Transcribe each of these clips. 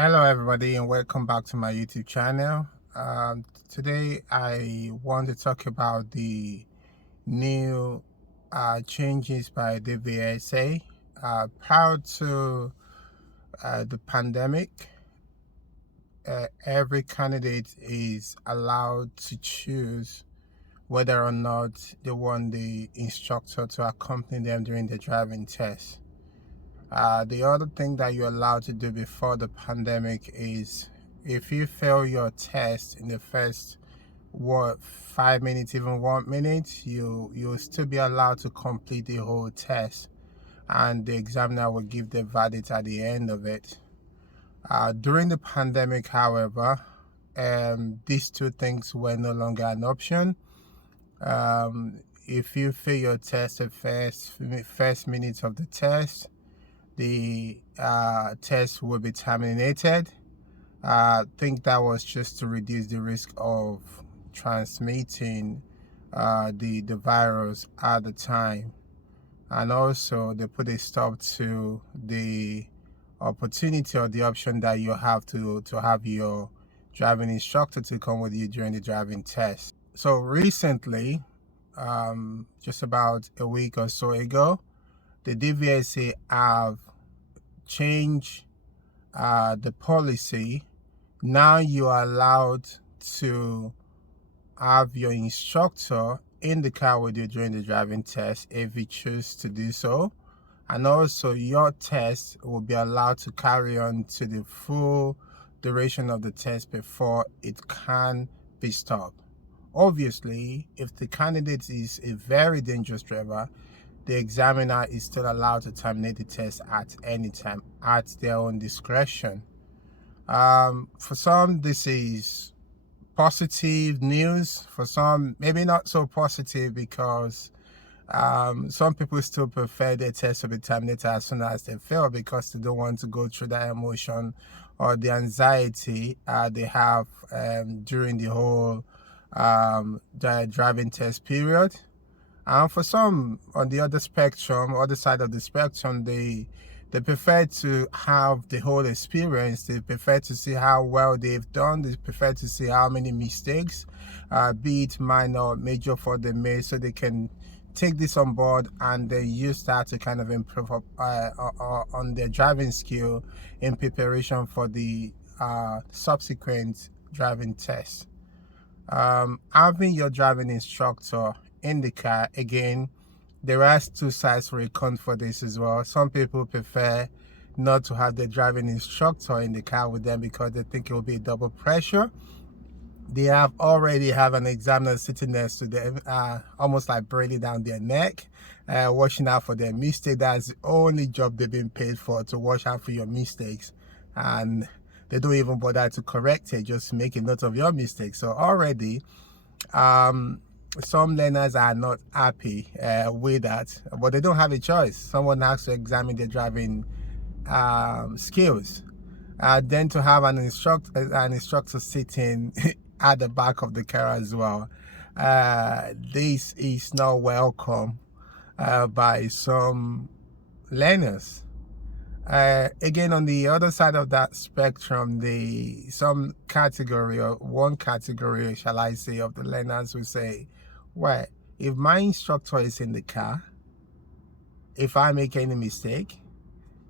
Hello, everybody, and welcome back to my YouTube channel. Today, I want to talk about the new changes by the VSA. Prior to the pandemic, every candidate is allowed to choose whether or not they want the instructor to accompany them during the driving test. The other thing that you're allowed to do before the pandemic is if you fail your test in the first 5 minutes, even 1 minute, you'll still be allowed to complete the whole test, and the examiner will give the verdict at the end of it. During the pandemic, however, these two things were no longer an option. If you fail your test the first minutes of the test, the test will be terminated. I think that was just to reduce the risk of transmitting the virus at the time. And also they put a stop to the opportunity or the option that you have to have your driving instructor to come with you during the driving test. So recently, just about a week or so ago, the DVSA have changed the policy. Now you are allowed to have your instructor in the car with you during the driving test if you choose to do so, and also your test will be allowed to carry on to the full duration of the test before it can be stopped. Obviously, if the candidate is a very dangerous driver, the examiner is still allowed to terminate the test at any time at their own discretion. For some, this is positive news. For some, maybe not so positive, because some people still prefer their test to be terminated as soon as they fail, because they don't want to go through that emotion or the anxiety they have during the whole the driving test period. And for some, on the other side of the spectrum, they prefer to have the whole experience. They prefer to see how well they've done. They prefer to see how many mistakes, be it minor or major, for them made, so they can take this on board and then use that to kind of improve on their driving skill in preparation for the subsequent driving test. Having your driving instructor in the car, again, there are two sides for a coin for this as well. Some people prefer not to have the driving instructor in the car with them because they think it will be double pressure. They already have an examiner sitting next to them, almost like breathing down their neck, watching out for their mistake. That's the only job they've been paid for, to watch out for your mistakes, and they don't even bother to correct it, just make a note of your mistakes. So already, some learners are not happy with that, but they don't have a choice. Someone has to examine their driving skills. Then to have an instructor sitting at the back of the car as well, this is not welcome by some learners. Again, on the other side of that spectrum, one category, shall I say, of the learners will say, well, if my instructor is in the car, if I make any mistake,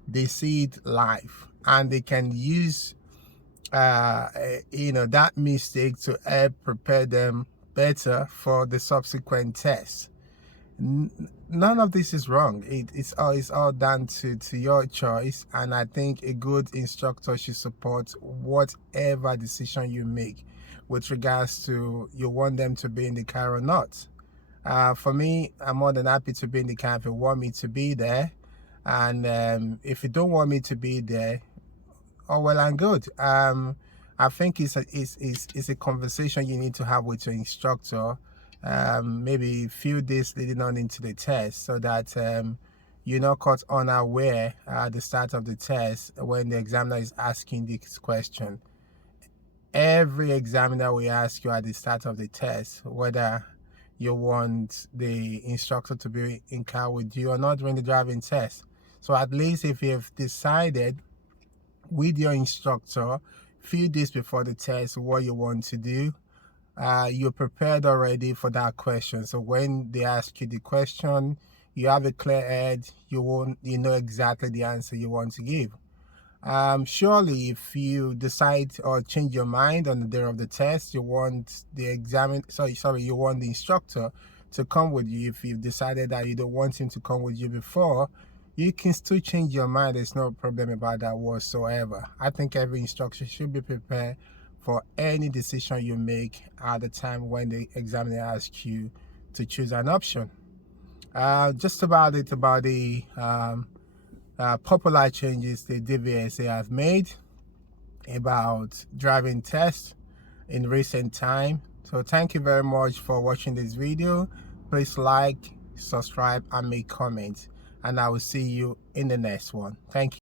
they see it live and they can use that mistake to help prepare them better for the subsequent tests. None of this is wrong. It's all down to your choice, and I think a good instructor should support whatever decision you make with regards to you want them to be in the car or not. For me, I'm more than happy to be in the car if you want me to be there, and if you don't want me to be there, oh well and good. I think it's a conversation you need to have with your instructor, maybe a few days leading on into the test, so that you're not caught unaware at the start of the test when the examiner is asking this question. Every examiner will ask you at the start of the test whether you want the instructor to be in car with you or not during the driving test. So at least if you've decided with your instructor few days before the test what you want to do. You're prepared already for that question. So when they ask you the question, you have a clear head. You know exactly the answer you want to give. Surely, if you decide or change your mind on the day of the test, you want you want the instructor to come with you. If you've decided that you don't want him to come with you before, you can still change your mind. There's no problem about that whatsoever. I think every instructor should be prepared for any decision you make at the time when the examiner asks you to choose an option. Just about it about the popular changes the DVSA have made about driving tests in recent time. So thank you very much for watching this video. Please like, subscribe, and make comments, and I will see you in the next one. Thank you.